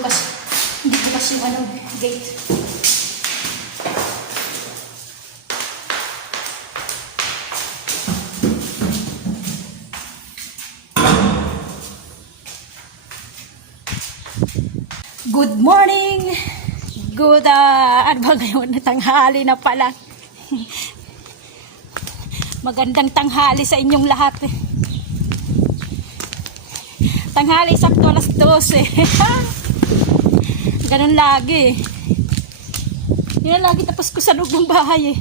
hindi bukas yung ano, gate. Good morning! Good, ano ba ngayon? Tanghali na pala. Magandang tanghali sa inyong lahat. Tanghali, sakto alas 12. Ganun lagi. Yan lagi tapos ko sa loob ng bahay.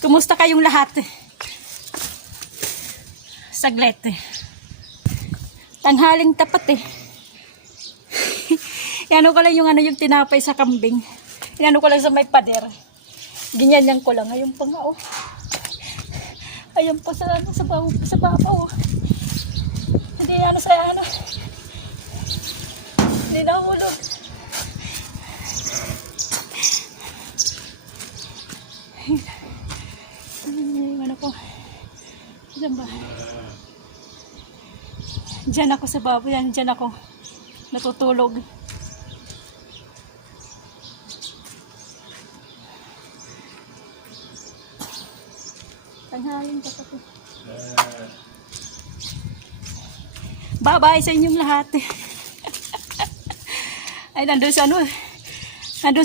Kumusta kayong lahat? Saglit. Tanghaling tapat Yan ko lang yung yung tinapay sa kambing. Yan ko lang sa may pader. Ganyan ko lang. Ayun pa nga Ayun pa sa baba Hindi Hindi nahulog. Ano ko? Diyan ba? Diyan ako sa baba. Diyan ako. Natutulog. Tanghalin ka pa. Bye-bye sa inyong lahat. Ay, nandun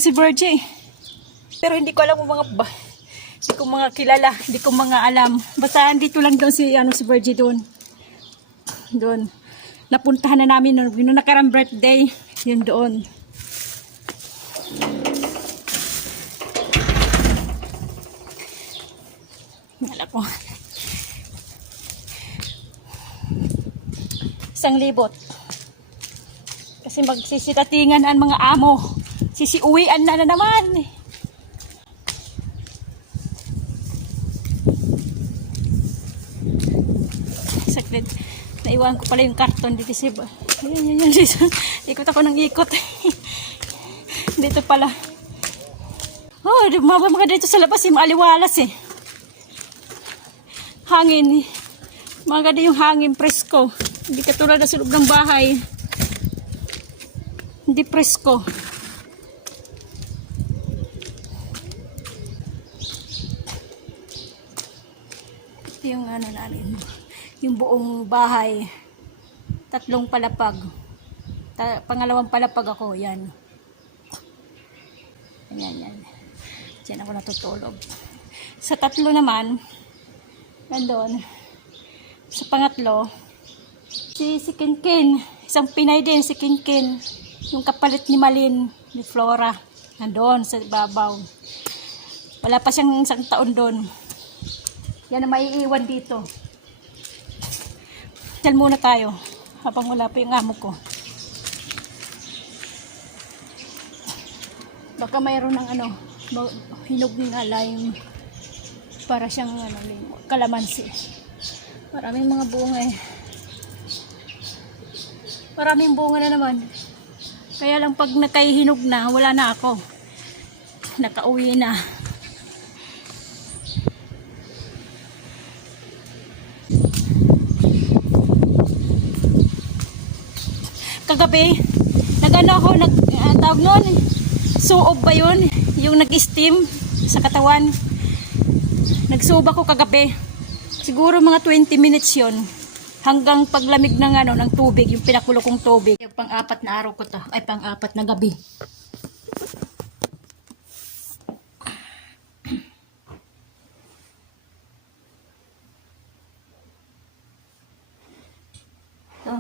si Virgie. Pero hindi ko alam kung hindi ko mga kilala, hindi ko mga alam. Basta dito lang doon si Virgie doon. Doon. Napuntahan na namin nung nakarang birthday. Yun doon. Wala ko. 1,000. Kasi magsisitatingan ang mga amo. Sisiuwian na naman. Saklit. Naiwan ko pala yung karton dito si Yan. Ikot ako ng ikot. Dito pala. Oh, mga dito sa labas maaliwalas hangin. Maganda yung hangin, presko. Hindi katulad na sa loob ng bahay. Hindi presko. Ito yung namin. Yung buong bahay. 3 palapag. Pangalawang palapag ako. Yan. Yan. Diyan ako natutulog. Sa 3 naman, nandun. Sa pangatlo, si Kinkin. Isang Pinay din, si Kinkin. Yung kapalit ni Malin, ni Flora. Nandun sa babaw. Wala pa siyang 1 taon doon. Yan ang maiiwan dito. Diyan muna tayo. Habang wala pa yung amo ko. Baka mayroon ng hinog na lime. Para siyang kalamansi. Maraming mga bunga Maraming bunga na naman. Kaya lang pag nakaihinog na, wala na ako. Nakauwi na. Kagabi, tawag nun, suob ba yun? Yung nag-steam sa katawan. Nagsuob ako kagabi. Siguro mga 20 minutes yon hanggang paglamig ng tubig, yung pinakulo kong tubig. Yung pang-4 na araw ko to, ay pang-4 na gabi. So,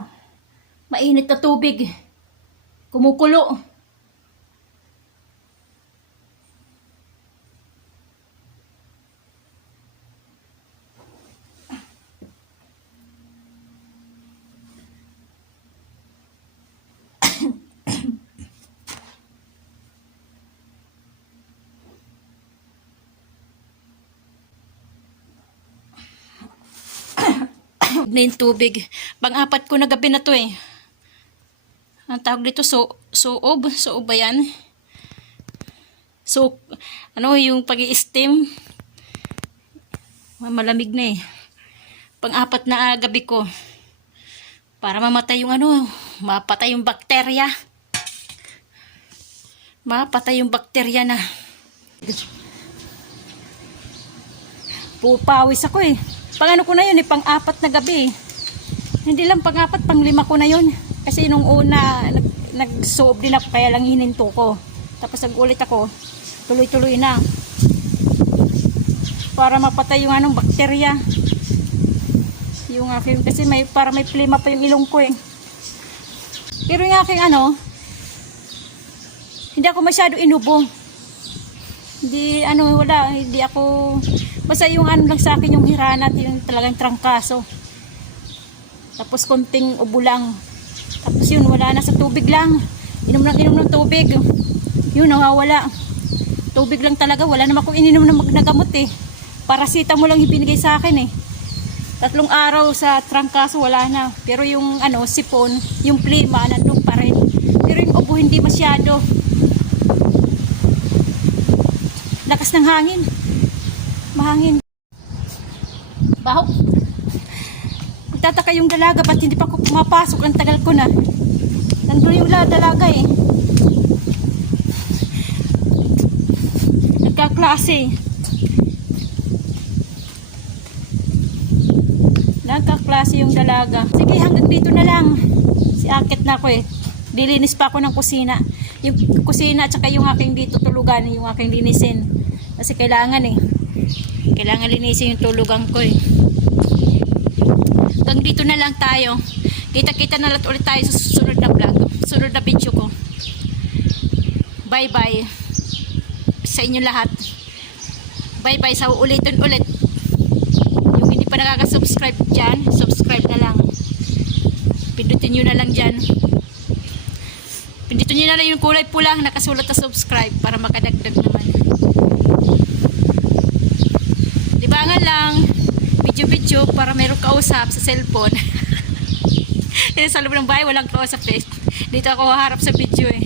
mainit na tubig. Kumukulo. Na yung tubig. Pang-4 ko na gabi na to Ang tawag dito, suob. Suob ba yan? So, yung pag-i-steam. Malamig na Pang-4 na gabi ko. Para mamatay yung Mapatay yung bakterya. Mapatay yung bakterya na. Pupawis ako eh. Pang ano ko na yun eh, pang-4 na gabi eh. Hindi lang pang-4, pang-5 ko na yun. Kasi nung una, nag-soob din ako, kaya lang hininto ko. Tapos nag-ulit ako, tuloy-tuloy na. Para mapatay yung anong bakterya. Yung aking, kasi para may plema pa yung ilong ko eh. Pero yung aking ano, hindi ako masyado inubo. Hindi, wala, hindi ako, basta yung ano lang sa akin, yung hiranat, yung talagang trangkaso. Tapos konting ubo lang. Tapos yun, wala na sa tubig lang. Inom ng tubig. Yun, nawawala. Tubig lang talaga, wala naman akong ininom na gamot eh. Parasita mo lang ibinigay sa akin eh. 3 araw sa trangkaso, wala na. Pero yung sipon, yung plema, nandun pa rin. Pero yung ubo, hindi masyado. Lakas ng hangin. Mahangin. Baho. Magtataka yung dalaga, ba't hindi pa ako pumapasok? Ang tagal ko na. Nandun yung dalaga eh. Nagkaklase. Nagkaklase yung dalaga. Sige, hanggang dito na lang. Akit na ako eh. Dilinis pa ako ng kusina. Yung kusina at saka yung aking dito tulugan, yung aking linisin. Kasi kailangan eh. Kailangan linisin yung tulugan ko eh. Hanggang dito na lang tayo. Kita-kita na lang ulit tayo sa susunod na vlog. Susunod na video ko. Bye-bye sa inyo lahat. Bye-bye sa uulitin ulit. Yung hindi pa nakaka-subscribe dyan, subscribe na lang. Pindutin nyo na lang dyan. Pindutin nyo na lang yung kulay pulang nakasulat na subscribe para makadagdag naman. Libangan lang. Video para mayroong kausap sa cellphone. Sa loob ng bahay walang kausap eh. Dito ako harap sa video eh.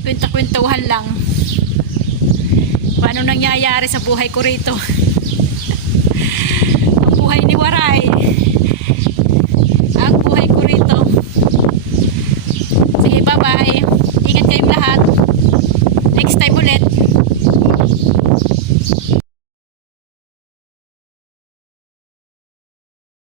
Kwenta-kwentuhan lang. Paano nangyayari sa buhay ko rito? Ang buhay ni Waray.